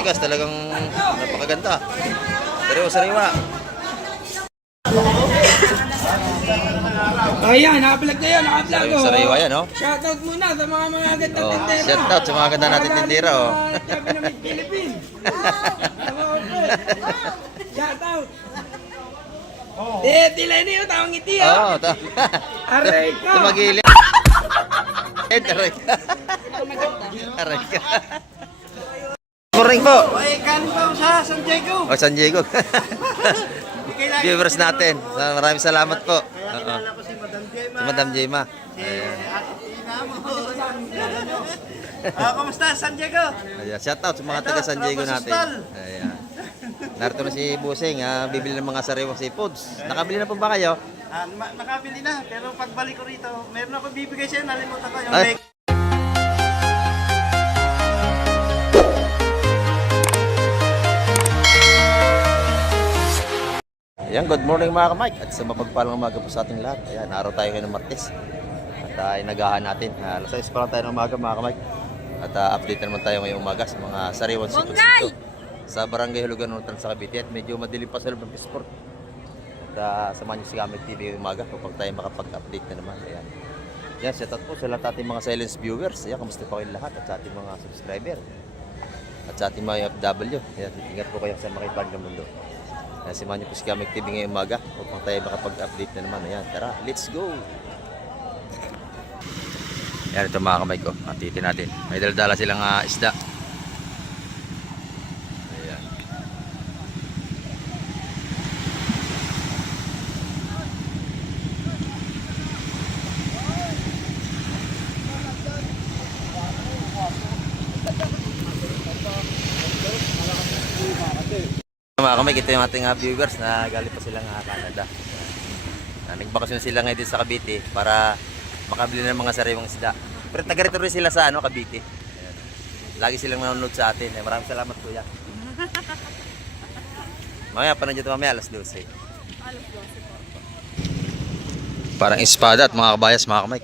matigas, talagang napakaganda. Sariwa-sariwa. Ayan, nakaplug na yun, nakaplug. Sariwa yan, no? Shoutout muna sa mga gandang Oh, tindera. shoutout sa mga ganda natin tindera, oh. Sabi na Miss Philippines. Shoutout. Tileni yung tawang ngiti, Oo, Aray ka. tumagilid. Aray ka. Aray ka. Morning po. Ay, galing pa ako sa San Diego. O, San Diego. Viewers natin. Maraming salamat po. Oo. Si Madam Jema. Ayan. Kumusta San Diego? Ayan. Shout out sa mga taga San Diego natin. Ayan. Narito na si Busing, bibili ng mga sariwang seafoods. Nakabili na po ba kayo? Nakabili na, pero pagbalik ko rito, meron ako bibigay sa'yo, nalimutan ko yung Ay. Ayan, good morning mga kamike. At sa mapagpalang umaga po sa ating lahat. Ayan, araw tayo ngayon ng Martes. At inagahan natin. Alas 6 pa lang tayo ng umaga mga kamike. At update naman tayo ngayong umaga sa mga sariwang seafoods dito sa Barangay Hulugan Nutan sa Cavite. At medyo madilim pa sa loob ng Pisport. At samahan nyo si Gamit TV ngayong umaga upang tayo makapag-update na naman. Ayan. Yan, shout out po sa lahat ating mga silence viewers. Ayan, kamusta po kayong lahat at sa ating mga subscriber. At sa ating mga FW. Ayan, ingat po kayo sa makipag ng mundo. Ayan, samahan nyo po si Gamit TV ngayong umaga upang tayo makapag-update na naman. Ayan, tara, let's go! Ayan, ito mga kamay ko. Atitin natin. May dala-dala silang isda. Ayan. Mga kamay, ito yung ating viewers na galing pa silang Canada. Nagbakasyon sila ngayon sa Cavite para makabili ng mga sariwang isda. Pero taga-rito rin sila sa Cavite. Ayan. Lagi silang nanonood sa atin. Maraming salamat kuya. Mamaya, paano dito mamaya? Alas 12. Alas 12 po. Parang espada at mga kabayas, mga kamay.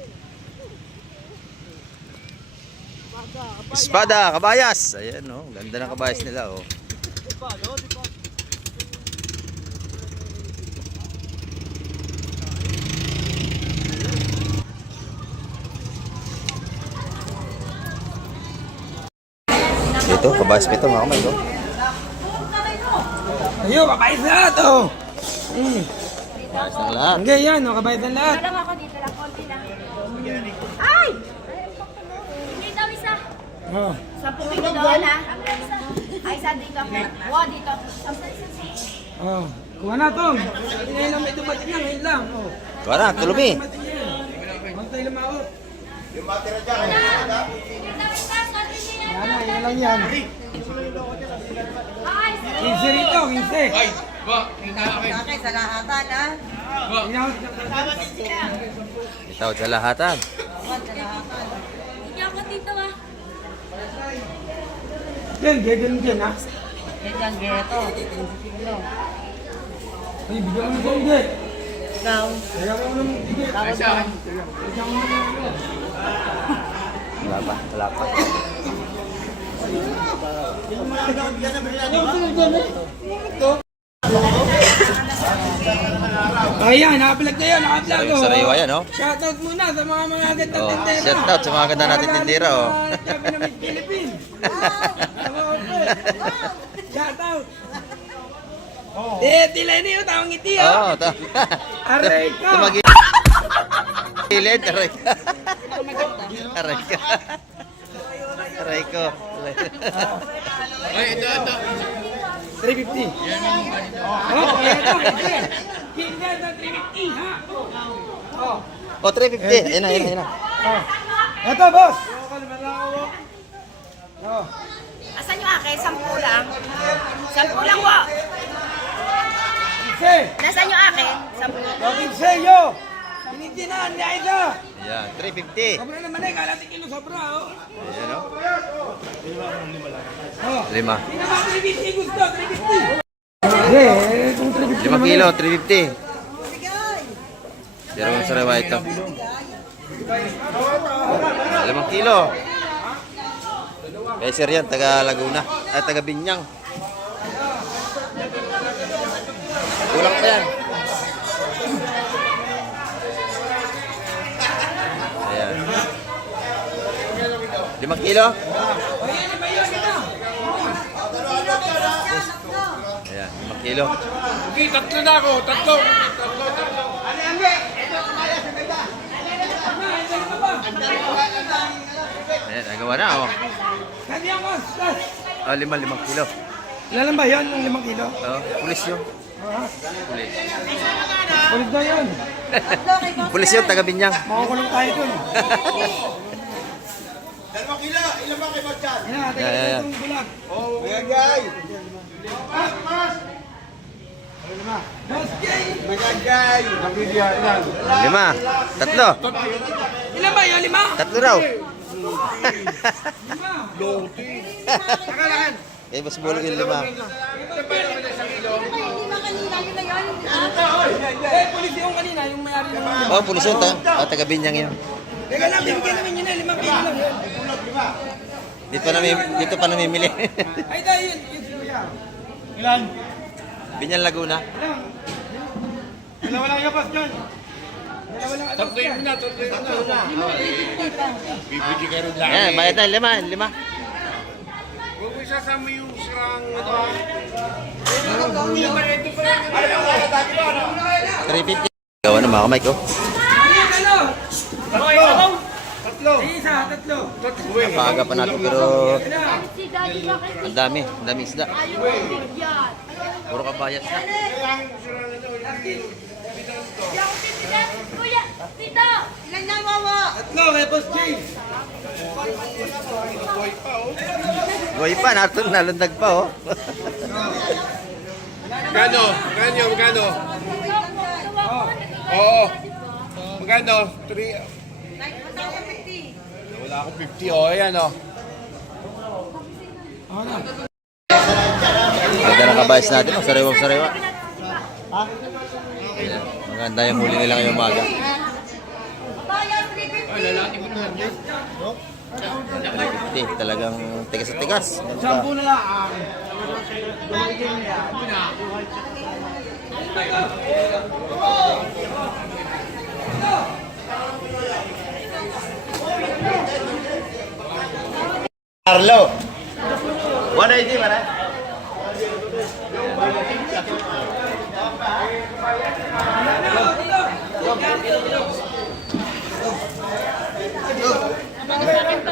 Espada, kabayas! Ayan, oh. Ganda ng kabayas nila, oh. Ito, kabayas pa ito, mga kamay, oh. Ayun, kabayad na lahat, oh. Kabayas ng lahat. Hanggang yan, oh, kabayad na lahat. Alam ako dito lang, konti lang. Ay! Hindi daw isa. Oh. 10 kilo doon ha. Ay, isa dito. Wow, dito. Oh. Kuha na, Tom. Ngayon lang may dumating lang, ngayon lang. Oh. Kuha na, tulumi. Dumating yan. Huwag tayo lumaot. Yan lang yan. 15 rito, 15. Ay, ba, kita akin. Itawad sa lahatan. Hindi ako dito ah. Yan, ganyan din, ha? Yan geto. Ay, bigyan mo ng ganyan. Ikaw. Kaya mo ng bigyan. Ay, sa akin. Bigyan mo ng Wala pa, wala pa. Ayan, nakaplug na yun, nakaplug. Sariwa yan, no? Shoutout muna sa mga gandang Oh, tindera. shout out sa mga ganda natin tindera, oh. Sabi na Miss Philippines. Shoutout. Tileni yung tawang ngiti, Oo, Aray ka. Tumagilid, aray ka. Aray ka. Aray ko. Ay, ito. 350. Oh, ito. Kinga na 350, ha? Oh. O, 350. Ayan na, ayan na, ayan na. Oh. Ito, boss. Oh. Asan yung akin? 10 lang. 10 lang po. Say, Nasaan yung akin? 10. Robin say yo. Tinitinan niya ito. Ayan, 350. Sobra naman eh, kalating kilo sobra, oh. Ayan, o. Oh. 5. Hindi naman 350 gusto, 350. Hindi, itong 350 5 naman kilo, eh. 350. Pero ang sariwa ito. 5 kilo. Kaya sir yan, taga Laguna. At taga Binyang. Kulang pa yan. Ayan. 5 kilo? Ayan, 5 kilo. Okay, tatlo na ako. Tatlo. Ayan, nagawa na oh. Kanya ko. Oh, 5 kilo. Ilan ba yun? Yung 5 kilo? Oh, pulis yun. Pulis. Ulit na yun. Pulis yun, taga Binyang. Makukulong tayo dun. 2 kilo, ilan ba kayo ba dyan? Yan, tayo Yeah. itong bulag. Magagay! Boss Jay! Magagay! Magagay! 5. Tatlo. Ilan ba yun? 5? Tatlo raw. Nakalakan! Eh, mas bulog yung 5. Hindi ba kanina yun na yun? Eh, pulis yung kanina, yung mayari ng... Oh, pulis yun. Taga Binyang yun. Teka lang, bigyan namin yun na 5 kilo lang yun. Dito pa namimili. Ay, dahil yun. Ilan? Binyang Laguna. Dalawa lang yung boss John. Dalawa lang yung boss John. Bibigyan kayo rin lang. Ayan, bayad na. 5. Huwag mo isasama yung sarang 350. Gawa na mga Mike, oh. Tatlo. Isa, tatlo. Napaga pa natin, pero Si Daddy bakit ang dami isda. ayaw ko bigyan? Puro kabayat na. Hindi ako titigan. Kuya, tito! Ilan na wawa? Tatlo, kay boss Jay. Buhay pa, nalundag pa, oh. Magkano? Magkano? Oo. Magkano? 3. Wala akong 50. Oh, ayan oh. Maganda ng kabayas natin, oh. Sariwang-sariwa. Ayan, maganda yung huli nila ngayong umaga. Talagang tigas at tigas. Sampu na lang. Carlo. 180 para.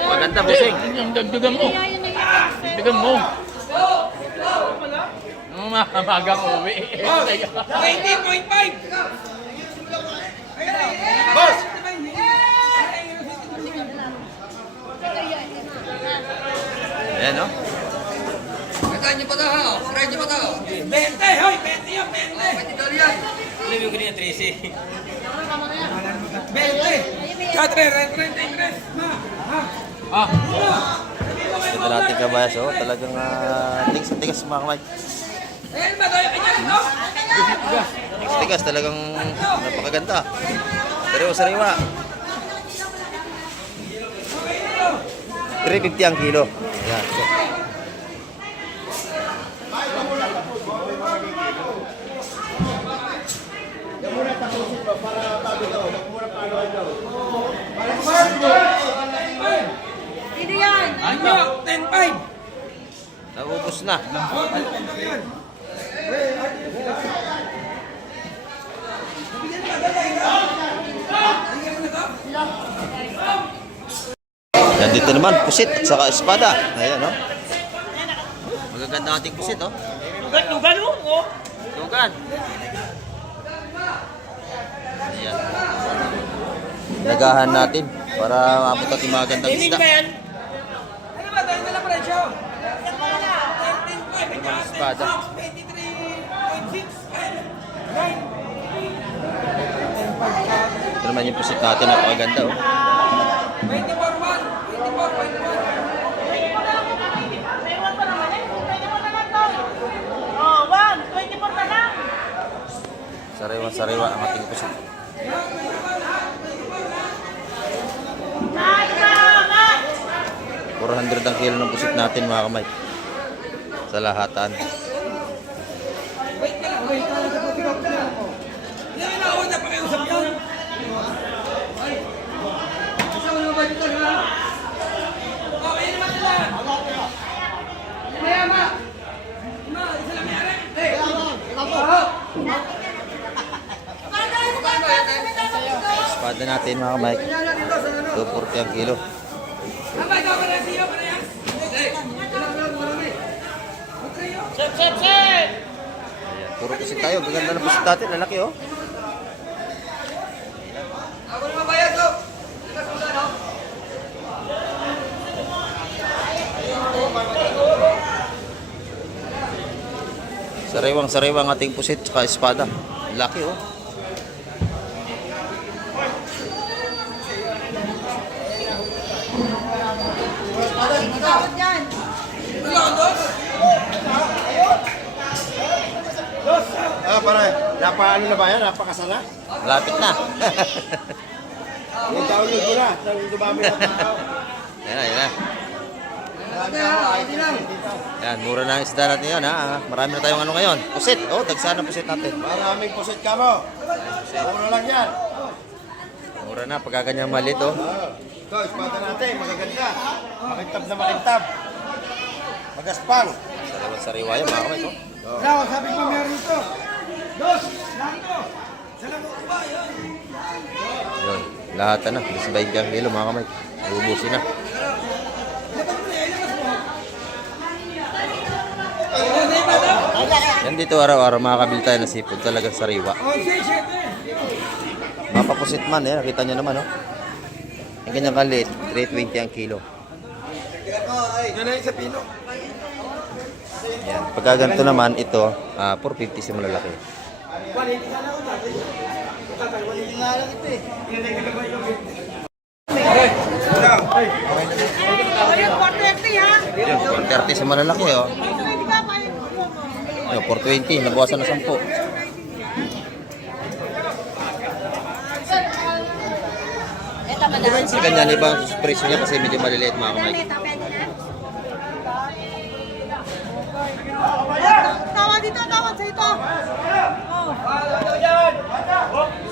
Maganda busing. Dagdagan mo. Dagdagan mo. Magang uwi. 20.5. Boss! Ayan, no? 20, hoy, 20 yun, 20. 20. Tsaka 33. Ito natin kabayas, oh. Talagang tigas at tigas mga kamay. Ayan ba, tayo kanya rin, no? Tigas at tigas, talagang napakaganda. Sariwa-sariwa. 350 ang kilo. Ayan. So, Sino yan? Ano? 10.5. naubos na. Yan dito naman, pusit at saka espada. Ayan, no? Magaganda ating pusit, oh. Lugan mo. Lugan. Ayan. Nagahan natin para maabot natin mga gandang isda. Ano ba, tayo nalang presyo? 13.5. Mga espada. 23.6. Ito naman yung pusit natin, napakaganda, oh. 24.1. 24.1. Oh, 24 na lang. Sariwa-sariwa ang ating pusit. Ay, tama! 400 ang kilo ng pusit natin mga kamay. sa lahatan. Wait ka lang, wait ka lang. Yan, naawad na pakiusap yan. Ay, kasama mo ba dito, ha? Oh, ayun naman sila. Maya, ma. Ma, isa lang may ari. Hey, Espada natin mga kamay. 240 ang kilo. Tama, ito para siyo, para yan. Hey, marami. Set! Ayan, puro pusit tayo. Gaganda ng pusit natin. Lalaki oh. Ako na mabayad ko. no? Sariwang ating pusit tsaka espada. Laki oh. Ah, pare. Ano na ba yan? Napakasal na? Malapit na. Yung taon mo na. Dumami na tao. Yan na. Yan, mura na ang isda natin yun ha. Marami na tayong ano ngayon. Pusit. Oh, dagsahan na pusit natin. Maraming pusit ka mo. Puro lang yan. Mura na, pagkakanyang malit oh. Ito, espada natin. Magaganda. Makintab na makintab. Magaspang. Sariwa yan mga kamay oh. Bravo, sabi ko meron ito. Dos, narito. Salamat ko ba, yun. Yun, lahat na. 20 ang kilo mga kamay. Ubusin na. Yan dito araw-araw makakabili tayo ng sipod. Talagang sariwa. Oh, shit. Mapapusit man eh. Nakita nyo naman oh. Yung ganyang kalit, 320 ang kilo. Yan ay sa pino. Yan. Pagka ganito naman, ito, 450 sa malalaki. Waliti ka lang dati. Tatay, waliti nga lang ito eh. Ayun, 430 ha? Yun, 430 sa malalaki oh. Hindi ba kayo? Yun, 420, nabawasan na 10. Ito ba na? Kasi ganyan, ibang presyo niya kasi medyo maliliit mga kamay. Tawad dito, tawad sa ito.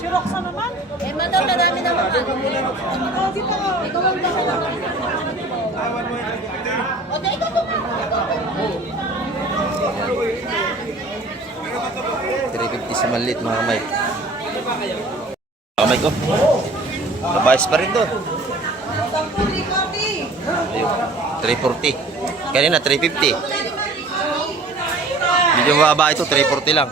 Si Roxa naman? Eh, madam, marami naman. Ikaw dito. Ikaw ang dito. O, di, ikaw dito. 350 sa maliit mga kamay. Kamay ko. Nabayas pa rin doon. Ayun, 340. Kanina 350. Medyo mababa ito, 340 lang.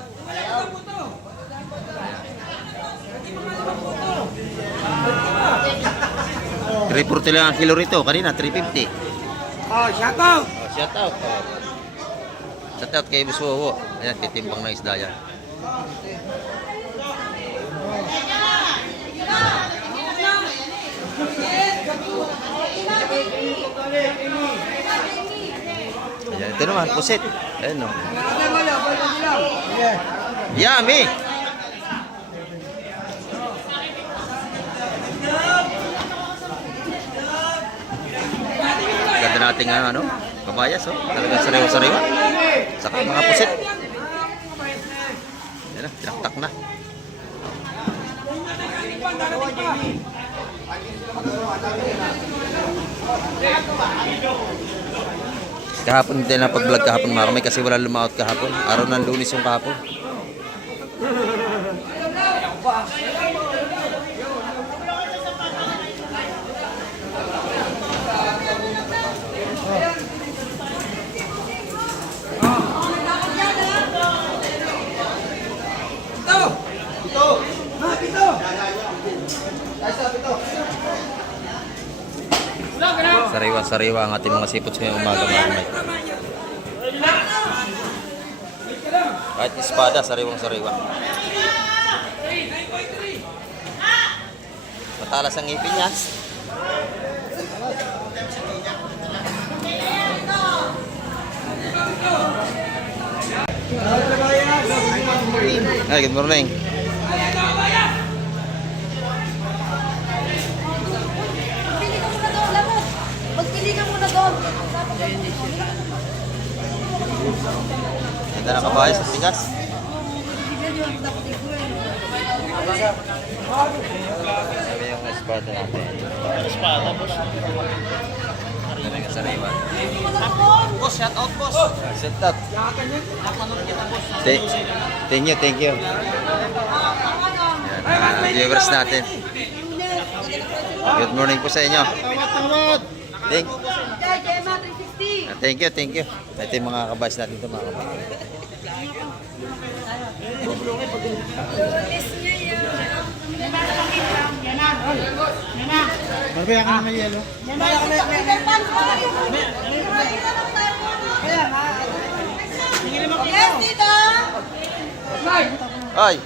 $340 lang ang kilo rito. Kanina, 350. Oh, shout out. Oh, shout out. Oh. Shout out kay Busuwo. Ayan, titimbang ng isda yan. Ayan, ito naman, pusit. Ayan, no. Yummy! Ganda nating ano, kabayas, oh. Talagang sariwa-sariwa. Saka mga pusit. Yan na, tinaktak na. Kahapon din na pag-vlog kahapon mga kamay kasi wala lumaot kahapon. Araw ng Lunes yung kahapon. Sariwa-sariwa ang ating mga sipot ngayong umaga mga kamay. Kahit espada, sariwang-sariwa. Matalas ang ngipin niya. Ay, good morning. Magpili ka muna doon, Lamot. Magpili ka muna doon. Ganda na kabayas sa tigas. Sabi yung espada natin. Espada, boss. Sabi ka sa Raywan. Boss, shout out, boss. Set up. Napanood kita, boss. Thank you. Yan, viewers natin. Good morning po sa inyo. Thank you. Ito yung mga kabayas natin ito, mga kabayas. Mabaya ka na may yelo. Yes, tita! Ay!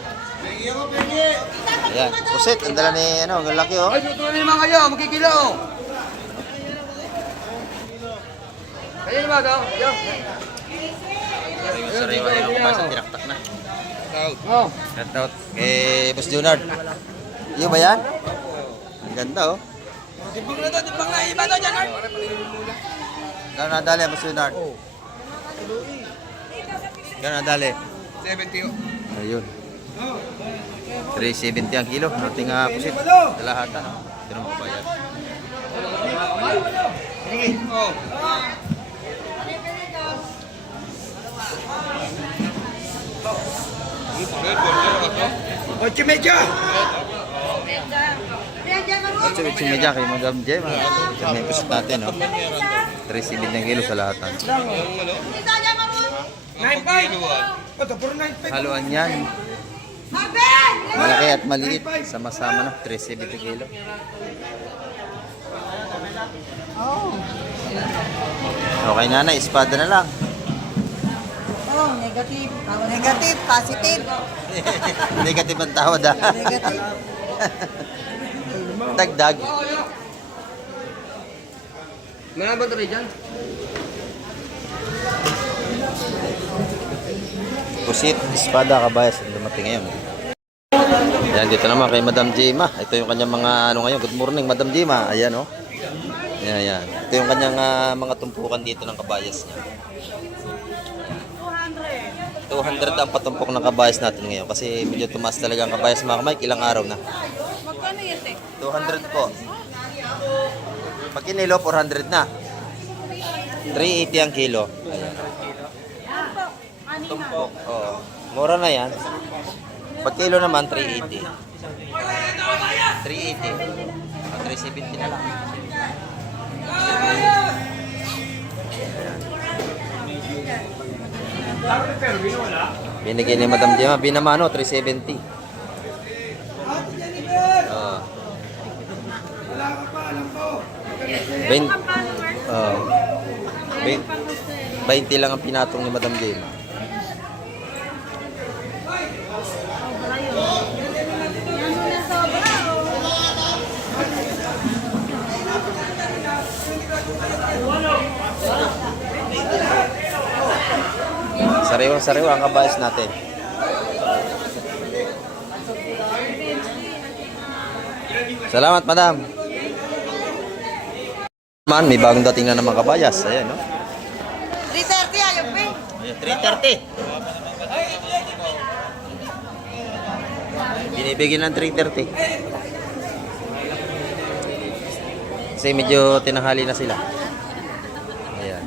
Ayan, pusit. Ang dala ni, ano, ang laki, oh. Ay, tutuloy naman kayo, magkikilo. Kayo naman daw. Yo. Yung sariwa yung kabayas ang tinaktak na. Oh. Shout out kay Boss Junard. Iyo ba yan? Ang ganda, oh. Timbang na to, timbang na. Iba to dyan. Gano'n nadali, Boss Junard? Gano'n nadali? 70. Ayun. 370 ang kilo. Nating pusit. Dalahatan, no? Ito naman kabayas. Oh. Ocho medyo. At sa medya kay Madam Jem. May pusit natin, no? 370 ang kilo sa lahatan. 9.5. Ito, puro 9.5. Haluan yan. Malaki at maliit. Sama-sama, no? 370 kilo. Okay, nanay. Espada na lang. Oh, negative. Negative, positive. Negative ang tawad, ha? Negative. Dagdag. Mga ba ito rin dyan? Pusit, espada, kabayas. Ang dumating ngayon. Yan, dito naman kay Madam Jema. Ito yung kanyang mga ano ngayon. Good morning, Madam Jema. Ayan, oh. Yan. Ito yung kanyang mga tumpukan dito ng kabayas niya. 200 ang patumpok ng kabayas natin ngayon. Kasi medyo tumaas talaga ang kabayas, mga Mike. Ilang araw na? Magkano yan, te? 200 po. Pag kinilo, 400 na. 380 ang kilo. Tumpok. Oo. Mura na yan. Pag kilo naman, 380. 380. 370 na lang. Binigay ni Madam Gemma, binamano, 370. Oo. 20 lang ang pinatong ni Madam Gemma. Sariwa-sariwa ang kabayas natin. Salamat, Madam. Man, may bagong dating na naman kabayas. Ayan, no? 330 ayaw, pe. Ayan, 330. Binibigyan ng 330. Kasi medyo tinanghali na sila. Ayan.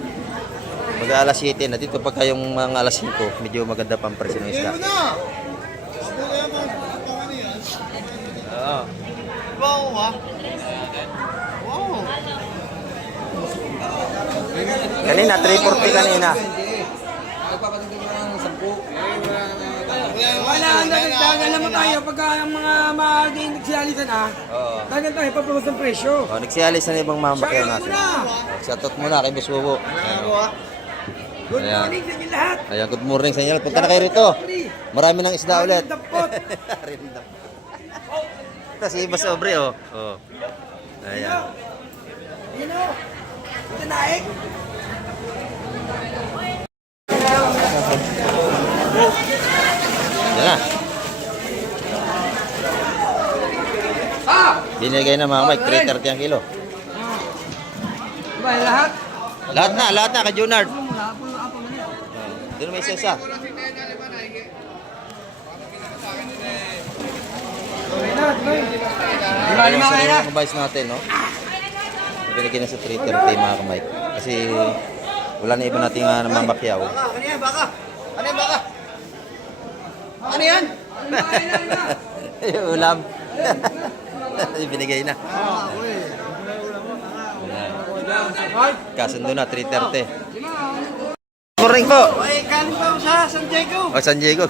Mag-alas 7 na. Dito pagka yung mga alas 5, medyo maganda pang presyo ng isda. Oo. Kanina, 340 kanina. Nagpapatigil ko ng 10. Wala, dagan naman tayo pagka ang mga mahaging nagsiyalisan Oo. dagan tayo papawas ng presyo. Oh, nagsialis na ibang mamabakyan natin. Shoutout muna kay Boss Bobo. Good Ayan. morning sa inyo lahat. Ayan, good morning sa inyo. Punta na kayo rito. Marami ng isda ulit. Dapot. Ito si Boss Obre, oh. Oh. Ayan. You know, ito naik. Yan na. Binigay na mga Mike, 330 ang kilo. Diba, lahat? Lahat na, kay Junard. Doon may isa-isa. Yung sariwang kabayas natin, no? Binigyan na sa 330 mga kamay. Kasi wala na iba nating namamakyaw. Ano yan, baka? Ano yan, baka? Ano yan? Yung ulam. Binigay na. Kasundo na, 330. Morning po. Ay, galing pa ako sa San Diego. O, San Diego.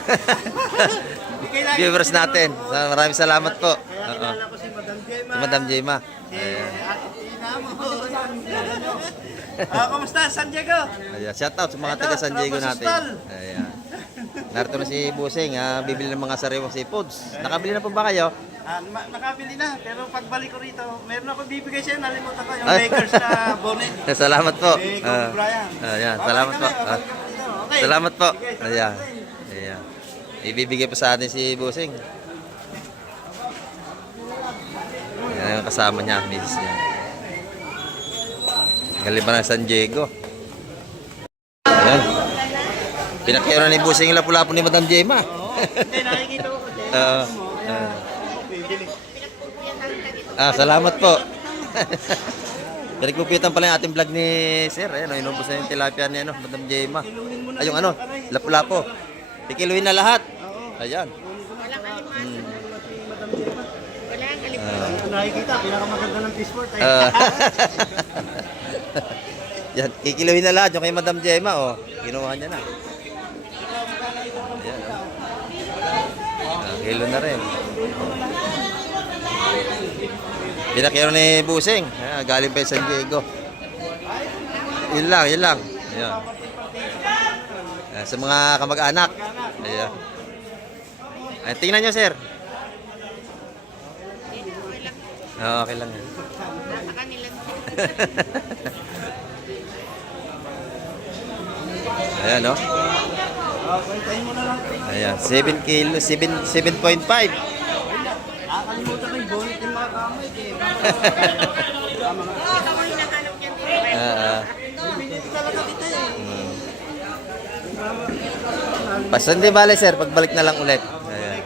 Viewers natin. Maraming salamat po. Oo. Ako si Madam Gemma. Si Madam Jema. Ate Tina mo. Kamusta, San Diego? Ayan. Shout out sa mga taga San Diego natin. Ayan. Narito na si Busing, bibili ng mga sariwang seafoods. Nakabili na po ba kayo? Nakabili na, pero pagbalik ko rito, meron ako bibigay sa'yo, nalimutan ko yung Lakers na bonnet. Salamat po. Hey, Kobe Bryant. Ayan. Salamat po. Okay. Salamat po. Ayan. Ayan. Ibibigay pa sa atin si Busing. Ayan yung kasama niya, misis niya. Galing pa ng San Diego. Ayan. Pinakyaw na ni Busing yung lapu-lapu ni Madam Jema. Hindi, nakikita ko. Salamat po. Pinagpupitan pala yung ating vlog ni Sir. Ayan, inubos na yung tilapia ni Madam Jema. Ay, yung lapu-lapu. Pikiluhin na lahat. Ayan. Nakikita, pinakamaganda ng T-Sport. Yan, kikiluhin na lahat yung kay Madam Jema, oh. Kinuha niya na. Ayan, oh. Kilo na rin. Pinakyaw ni Busing. Ayan, galing pa yung San Diego. Yun lang, yun lang. Ayan. Ayan, sa mga kamag-anak. Ayan. Ayan, tingnan nyo, sir. Oo, okay lang. Ayan, no? Ayan, 7 kilo, 7.5. Nakakalimutan ko yung bonnet ng mga kamay. Pasan di bale, sir, pagbalik na lang ulit. Ayan.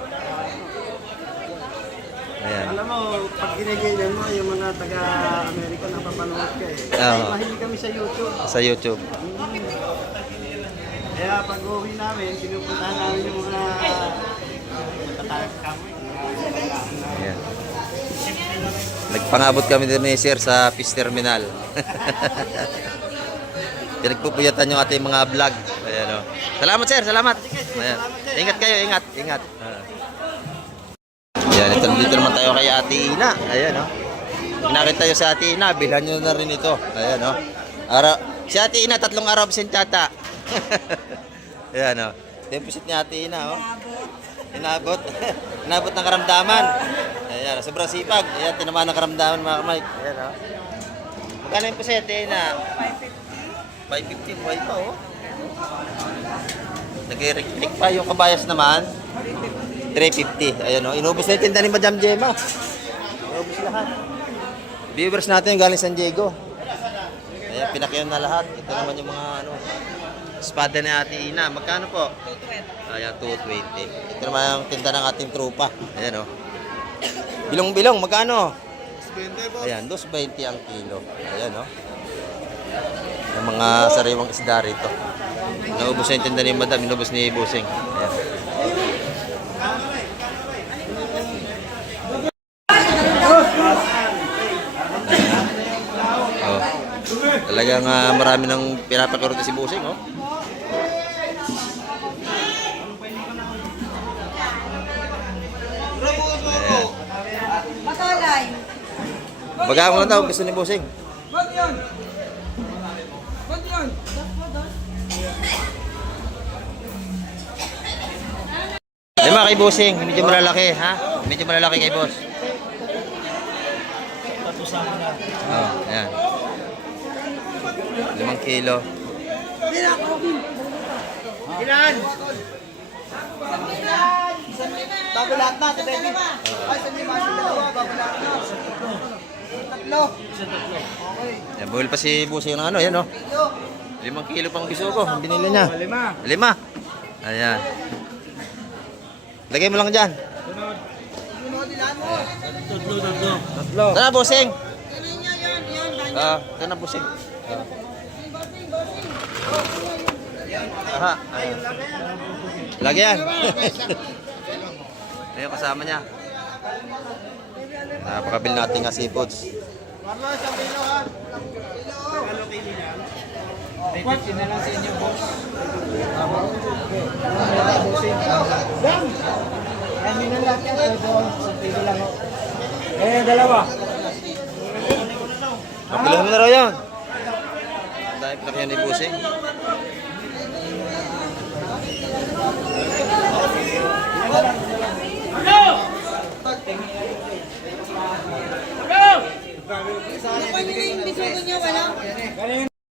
Ayan. Alam mo, pag ginigilyan mo, yung mga taga-Amerika na papanood ka eh. Oo. Mahilig kami sa YouTube. Sa YouTube. Kaya pag uwi namin, pinupuntahan namin yung mga matatayag kami. Ayan. Nagpangabot kami din ni sir sa Fish Terminal. Pinagpupuyatan yung ating mga vlog. Ayan, o. Salamat, sir. Salamat. Ayan. Ingat kayo. Ingat. Ingat. Ayan. Dito naman tayo kay Ate Ina. Ayan, o. Inakit tayo sa Ate Ina. Bilhan nyo na rin ito. Ayan, o. Si Ate Ina, 3 araw absent yata. Ayan, o. Deposit ni Ate Ina, o. Inabot. Inabot ng karamdaman. Ayan, sobrang sipag. Ayan, tinamaan ng karamdaman, mga kamay. Ayan, o. Magkano yung puset, Ate Ina? 550, buhay pa, oh. Nag-reclick pa yung kabayas naman. 350. Ayan, oh. Inubos na yung tinda ni Madam Jema. Inubos lahat. Viewers natin yung galing San Diego. Ayan, pinakyaw na lahat. Ito naman yung mga, espada ni Ate Ina. Magkano po? 220. Ayan, 220. Ito naman yung tinda ng ating trupa. Ayan, oh. Bilong-bilong, magkano? 220, ayan, 220 ang kilo. Ayan, oh. Yung mga sariwang isda rito. Naubos na yung tinda ni Madam, inubos ni Busing. Ayan. Oh. Talagang marami ng pinapakuro si Busing, oh. Ayan. Matalay. Baga mo lang daw, gusto ni Busing. Lima kay Busing, medyo malalaki, ha? Medyo malalaki kay Boss. Oh, ayan. 5 kilo. Ilan? Bago lahat na, ito baby. Ay, sa lima, sa dalawa, bago lahat na. Tatlo. Yan, buhil pa si Busing ng ano, yan, oh. 5 kilo pang bisugo. Ang binili niya. 5. Ayan. Lagay mo lang dyan. Ito na, busing. Ito na, busing. Aha. Ayan. Lagyan. Ayun, kasama niya. Napakabil natin nga seafoods. Dalawa. Mapilahan mo na raw yan. Dahil pinakyan ni busing.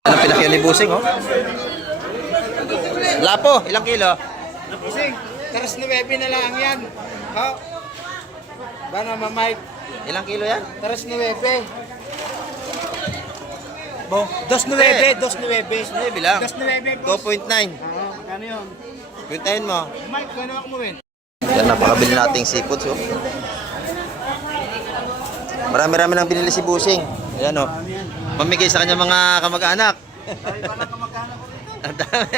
Ano pinakyan ni busing, oh? Lapo, ilang kilo? Pusing. Taras 9 na lang yan. Ha? Bana mamay. Ilang kilo yan? Taras 9. Bo, 2.9, 2.9. 9 bilang. 2.9. 2.9. Ano yun? Kwentahin mo. Mike, gano'n ako mo rin. Yan, napakabili nating seafoods, oh. Marami-rami nang binili si busing. Ayan, oh. Mamigay sa kanya mga kamag-anak. Ang dami.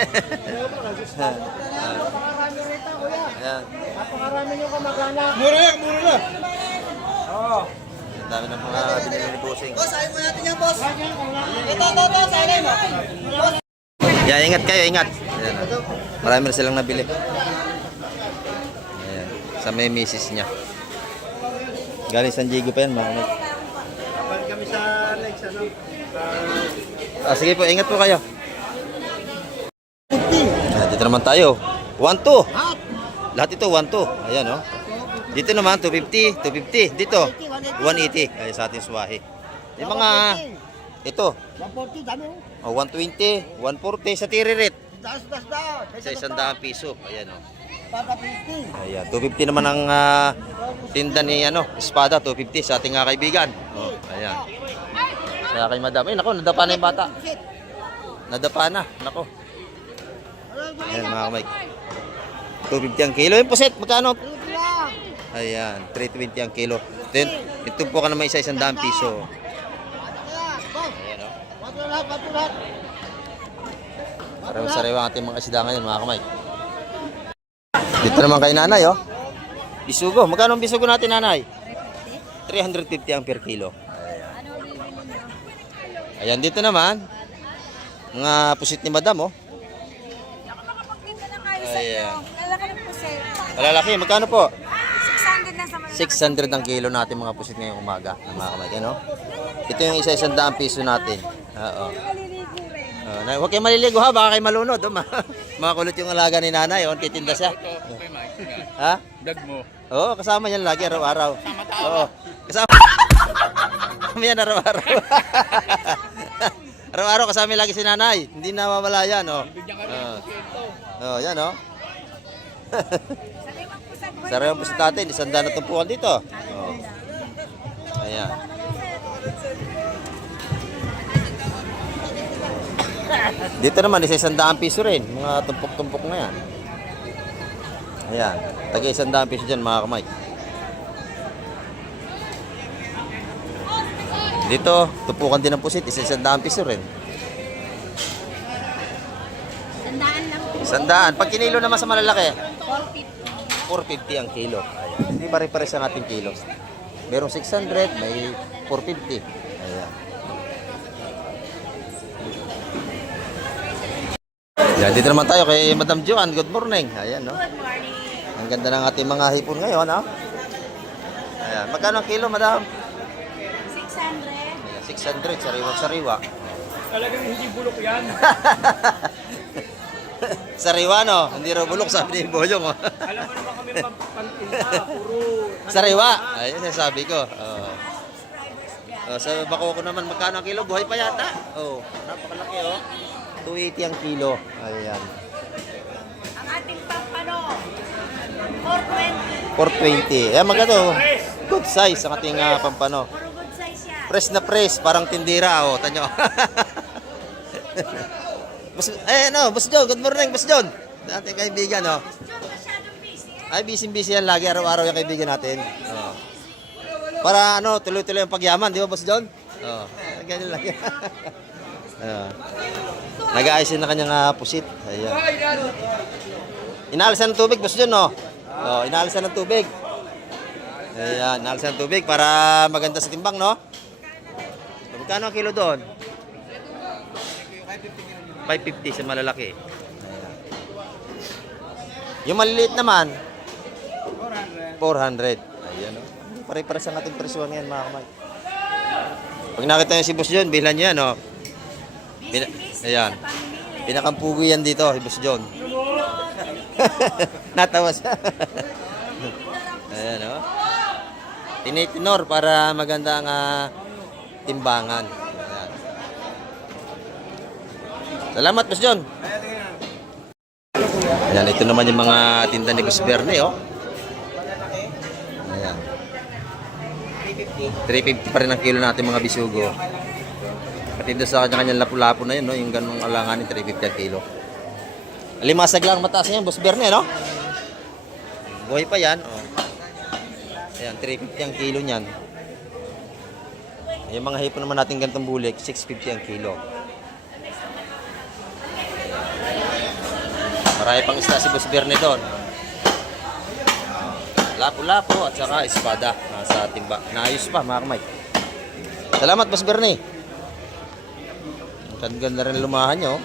Ayan. Napakarami nyo kamag-anak. Mura lang, mura lang. Oo. Ang dami ng mga binili ni busing. Boss, ayaw mo natin yan, boss. Ito, sayang mo. Yeah, ingat kayo, ingat. Ayan, oh. Marami na silang nabili. Ayan. Sa may misis niya. Galing San Diego pa yan, mga kamay. Kapal kami sa legs, ano? Sige po, ingat po kayo. Dito naman tayo. 1-2. Lahat ito 1-2. Ayan, oh. Dito naman 250, 250. Dito 180. Ay sa ating Swahi. Yung mga ito. 140, dami mo. Oh, 120, 140 sa tiririt. Das. Sa 100 piso. Ayan, oh. Pata 50. Ayan, 250 naman ang tinda ni Espada, 250 sa ating kaibigan. Oh, ayan. Kaya kay madam. Ay, nako, nadapa na yung bata. Nadapa na, nako. Ayan, mga kamay. 250 ang kilo. Yung puset, magkano? Ayan, 320 ang kilo. Then, ito po ka naman isa 100 piso. Ayan, oh. Patulat. Parang sariwa ang ating mga isda ngayon, mga kamay. Dito naman kay nanay, oh. Bisugo. Magkano ang bisugo natin, nanay? 350 ang per kilo. Ayan, dito naman. Mga pusit ni madam, oh. Ako makapagtinda ng ayos sa Ayan. inyo. Lalaki ng puset. Malalaki, magkano po? 600 na sa mga 600 ang kilo natin mga pusit ngayong umaga. Mga kamay, no? Ito yung isa 100 piso natin. Oo. maliligo rin. Huwag kayo maliligo ha, baka kayo malunod. Oh. Makakulot yung alaga ni nanay, oh. Titinda siya. Ha? Dag mo. Oo, kasama yan lagi araw-araw. Oo. Kasama yan araw-araw. Araw-araw kasama lagi si nanay. Hindi nawawala yan, oh. Oh, yan, oh. Sariwang pusit natin, 100 na tumpukan dito. Oh. Ayan. Dito naman, isa 100 piso rin. Mga tumpok-tumpok na yan. Ayan. Taga 100 piso dyan, mga kamay. Dito, tumpukan din ng pusit. Isa 100 piso rin. Sandaan lang. 100. Pag kinilo naman sa malalaki, 450 ang kilo. Ayan. Hindi pare-pares ang ating kilos. Merong 600, may 450. Ayan. Yan, dito naman tayo kay Madam Joan. Good morning. Ayan, no? Good morning. Ang ganda ng ating mga hipon ngayon, ha? Ayan. Magkano ang kilo, Madam? 600. Ayan, 600. Sariwa-sariwa. Talagang hindi bulok yan. Sariwa, no? Hindi raw bulok, sabi ni Boyong, oh. Alam mo naman kami pagpinta, puro... Sariwa. Ayun, sabi ko. Oh. Oh, sa bako ko naman, magkano ang kilo? Buhay pa yata. Oh, napakalaki, oh. 280 ang kilo. Ayan. Ang ating pampano, 420. 420. Ayan, magkano? Good size ang ating pampano. Puro good size yan. Press na press, parang tindira, oh. Tanyo. Boss John, good morning, Boss John. Dating kaibigan, no? Ay, busy-busy yan lagi, araw-araw yung kaibigan natin. Oh. Para tuloy-tuloy ang pagyaman, di ba, Boss John? Oh, ganyan lang. Nag-aayos na kanyang pusit. Ayan. Inaalisan ng tubig, Boss John, no? Oh, inaalisan ng tubig. Ayan, inaalisan ng tubig para maganda sa timbang, no? Magkano ang kilo doon? 550 sa malalaki. Ayan. Yung maliliit naman? 400. Ayan, no? Pare-pares ang ating presyon yan, mga kamay. Pag nakita niyo si Boss John, bilhan niyo yan, no? Ayan. Pinakampugi yan dito, si Boss John. Natawa siya. Ayan, no? Tinitinor para maganda ang timbangan. Ayan. Salamat, Boss John. Ayan, ito naman yung mga tinda ni Boss Bernie, oh. Ayan. 350 pa rin ang kilo natin mga bisugo. Pati doon sa kanyang lapu-lapu na yun, no? Yung ganung alanganin, 350 ang kilo. Limasag lang mataas yan, Boss Bernie, no? Buhay pa yan, oh. Ayan, 350 ang kilo niyan. Yung mga hipon naman natin ganitong bulik, 650 ang kilo. Marami pang isda si Boss Bernie doon. Lapu-lapu at saka espada sa timba. Naayos pa, mga kamay. Salamat, Boss Bernie. Ang ganda rin lumahan nyo.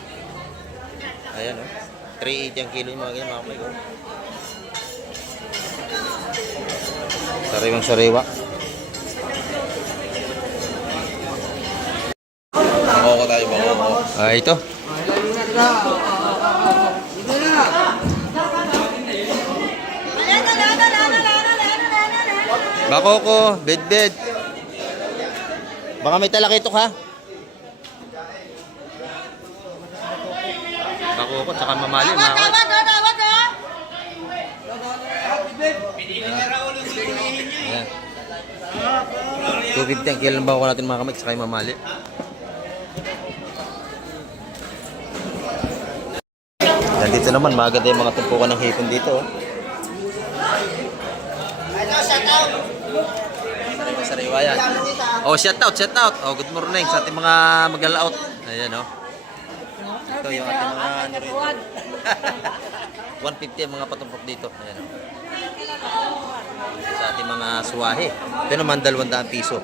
Ayan, oh. 380 ang kilo yung mga ganyan, mga kamay. Oh. Sariwang sariwa. Bako tayo, bako. Ito. Bako ko, bed. Baka may talakitok, ha? Bako ko, saka mamali, mga kamay. 250 ang kilo ng bako natin, mga kamay, saka yung mamali. Yan dito naman, maganda yung mga tumpukan ng hipon dito. Sariwa yan. Oh, shout out. Oh, good morning sa ating mga maglalaot. Ayan, oh. Ito yung ating mga 150 ang mga patumpok dito. Ayan, oh. Sa ating mga suwahe. Ito naman 200 piso.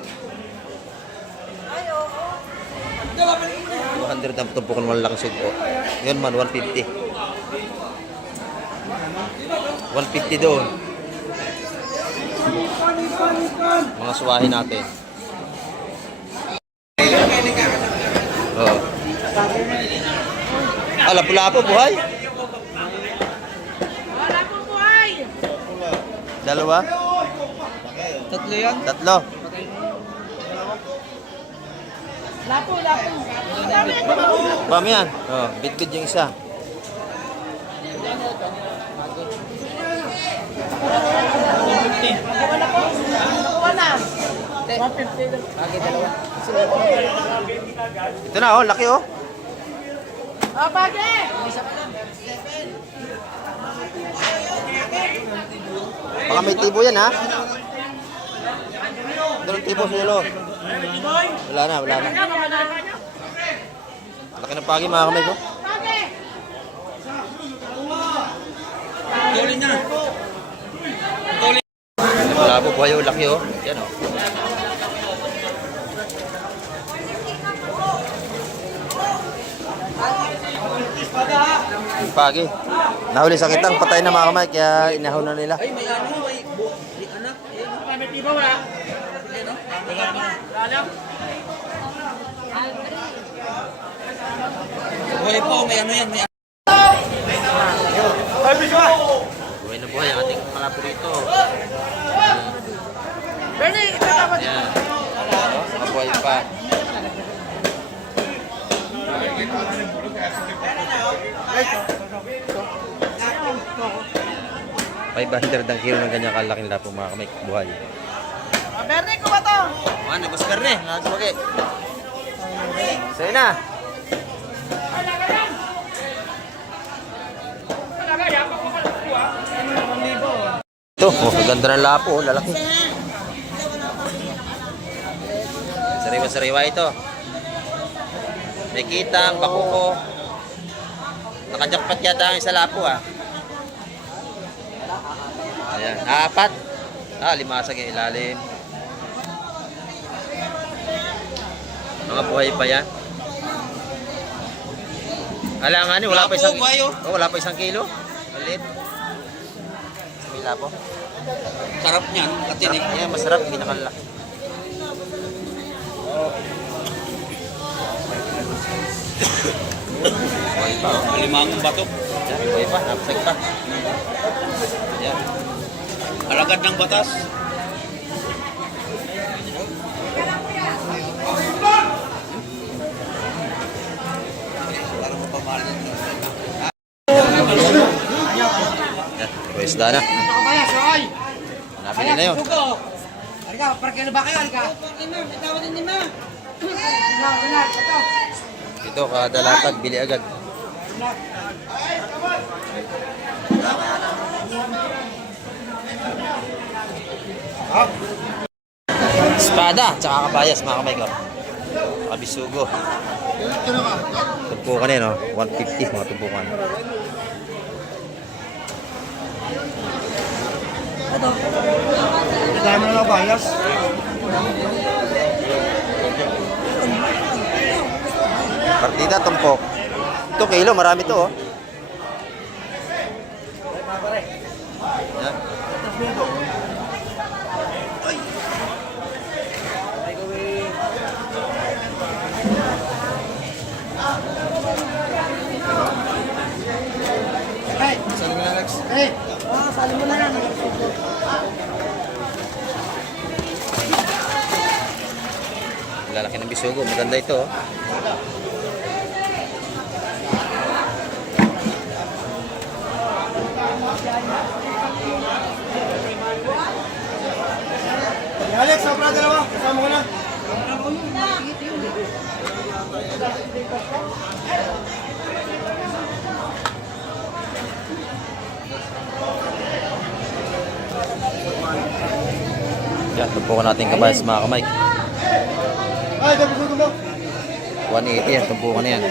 200 ang patumpok ng malaking sugpo. Yun man, 150. 150 doon. Mga suwahe natin. Oh. Lapu-lapu, buhay. Lapu buhay. Dalawa? Tatlo yan. Tatlo. Lapu. Pam yan. Oh, bit-bit yung isa. Ito na, oh, laki, oh. Bagay. Baka may tibo yan, ha? Doon tibo sa ulo. Wala na. Laki ng pagi, mga kamay ko. Tuloy na. Wala po, buhay, oh, laki, oh. Yan, oh. Yung pagi. Nahuli sa kitang, patay na, mga kamay, kaya inahon na nila. Ay, may ano, may anak. May tiba, wala. Buhay po, may ano yan, may anak. Buhay na buhay ang ating malapo rito. Bernie, ito dapat. Yan. Mga buhay pa. $500 ang kilo ng ganyang kalaking lapo, mga kamay, buhay. Bernie, ko ba to? Ano, Boss Bernie? Nagsuwagi. Sa'yo na. Ito, ganda ng lapo, lalaki. Sariwa-sariwa ito. May kitang, bakuko. Nakajakpat yata ang isa lapo Ayan, 4. Limasag yung ilalim. Mga buhay pa yan. Alangan wala pa isang wala pa 1 kilo. Malit. May lapo. Sarap niyan, katinig. Yan, masarap, pinakalaki. Buhay pa, Malimangong bato. Yan, buhay pa, napasag pa. Yan. Alagad ng batas. Parang mapamahal yan. Yan, pwes na. Hanapin nila yun. Halika, parang na ba kayo? Halika. Ito, kada latag, bili agad. Espada, tsaka kabayas, mga kamay ko. Kabisugo. Tumpukan yan, 150 mga tumpukan. Dami na lang bayas. Partida, tumpok. 2 kilo, marami to, Yan. Sali mo na lang. Lalaki ng bisugo, maganda ito, Alex, sobra dalawa. Kasama ko na. Yan, tumpukan natin kabayas, mga kamay. Ay, dapat gusto mo. 180 yan, tumpukan na yan.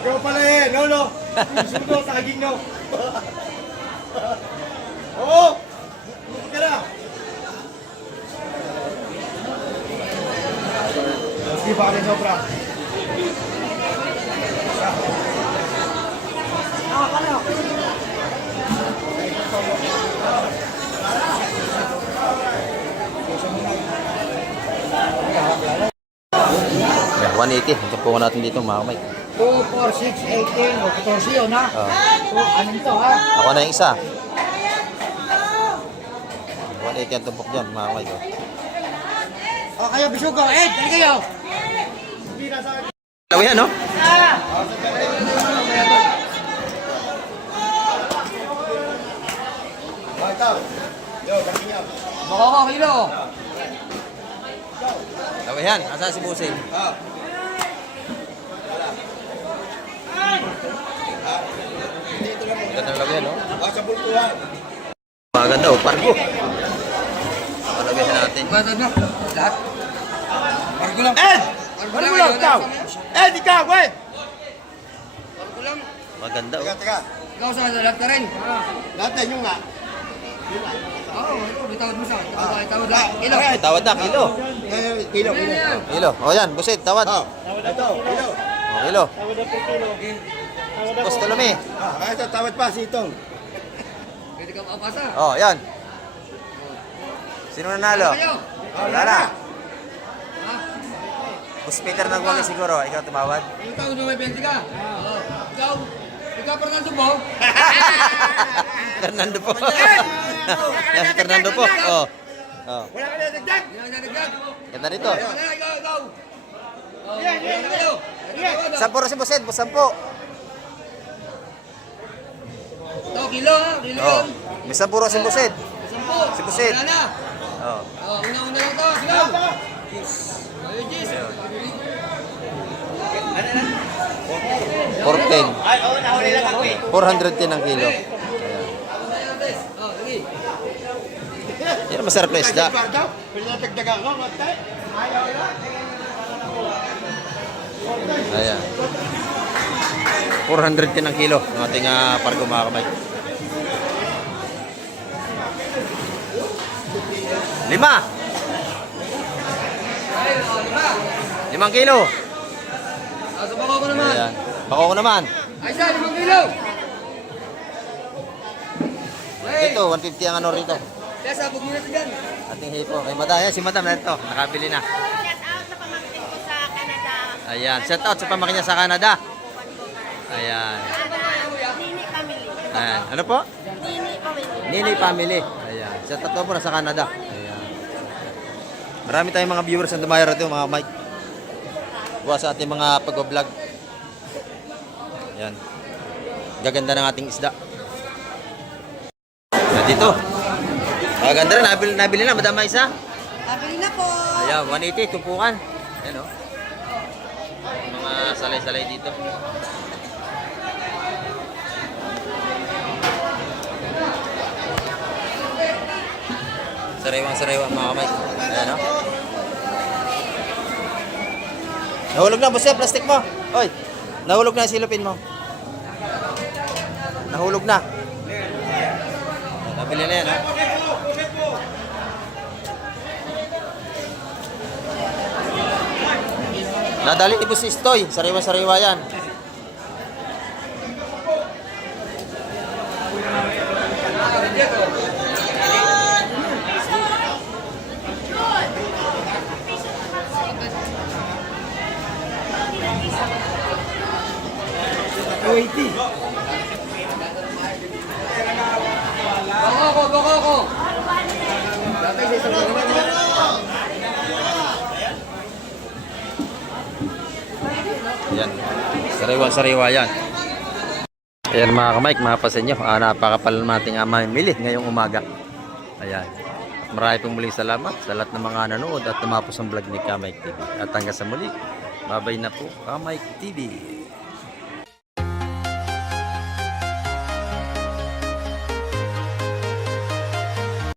Ikaw pala Lolo. Gusto mo sa kaging no. Oo. Buti ka na. Hindi ba kami sobra? Yan, 180, tumpukan natin dito, mga kamay. 2, 4, 6, 18, o 14 yun ha. Ano ito ha? Ako na yung isa. 180 ang tumpok dyan, mga kamay ko. O kayo, bisugo. Dali kayo. Dalawa yan, no? Baka kilo. Dalawa yan, asa si Busing? Ganda lang yan, no? Maganda, pargo. Palagayan natin. Bata na. Lahat. Pargo lang. Ed! Pargo lang, ikaw. Ed, ikaw, wait! Pargo lang. Maganda, Teka. Ikaw sa lahat na rin. Lahat na yung nga. Oo, ito, bitawad mo sa. Bitawad lang. Kilo. May tawad na, kilo. Kilo. Kilo. O yan, busit, tawad. Ito, kilo. O, kilo. Boss Tolome. Ito, tawad pa si Itong. Pwede ka makapasa. O, yan. Sino nanalo? Kayo. Wala na. Boss Peter nagwagi siguro. Ikaw tumawad. Ikaw, may 20 ka. Ikaw, Fernando po. Fernando po. Yan si Fernando po. O. O. Wala ka na dagdag. Ganda rito. Ikaw. Yan, kayo. Sampo rin si Boset. Sampo. Ito, kilo ha. Kilo O. yun. May sampo rin si Boset. 10. Si Busit. Wala na. O. Una-una lang ito. Sigaw. Ayun, Jis. 410. 410 ang kilo. Ayan. eh. Yan, masarap na isda. Pinatagdagan ko, matay. Ayaw lang. Ayan. 410 ang kilo ng ating pargo mga kamay. 5. 5 kilo. Sa bako ko naman. Ayan. Bako ko naman. Ay, siya, 5 kilo. Ito, 150 ang ano rito. Kaya sabog mo na ito dyan. Ating hipo. Kay Madam. Ayan, si Madam na ito. Nakabili na. Shout out sa pamangkin ko sa Canada. Ayan. Shout out sa pamangkin niya sa Canada. Ayan. Nini family. Ayan. Ano po? Nini family. Nini family. Ayan. Shout out po na sa Canada. Ayan. Marami tayong mga viewers na dumayo rito, mga Mike. Buwa sa ating mga pag-vlog. Ayan. Gaganda ng ating isda. Ayan, dito. Ganda rin. Nabili na, Madam Maisa. Nabili na po. Ayan, 180, tumpukan. Ayan o. Mga salay-salay dito. Sariwang-sariwang mga kamay. Ayan o. Nahulog na, boss ya, plastic mo. Oy, nahulog na, silupin mo. Nahulog na. Nabili na yan, ha? Nadali ni Boss Istoy. Sariwa-sariwa yan. Bako ko. Dati sa isang Yan. Sariwa-sariwa yan. Ayan mga kamike, mapasin nyo. Napakapal nating mamimili ngayong umaga. Ayan. Marami pong muling salamat sa lahat ng mga nanood at tumapos ang vlog ni Kamike TV. At hanggang sa muli, babay na po Kamike TV.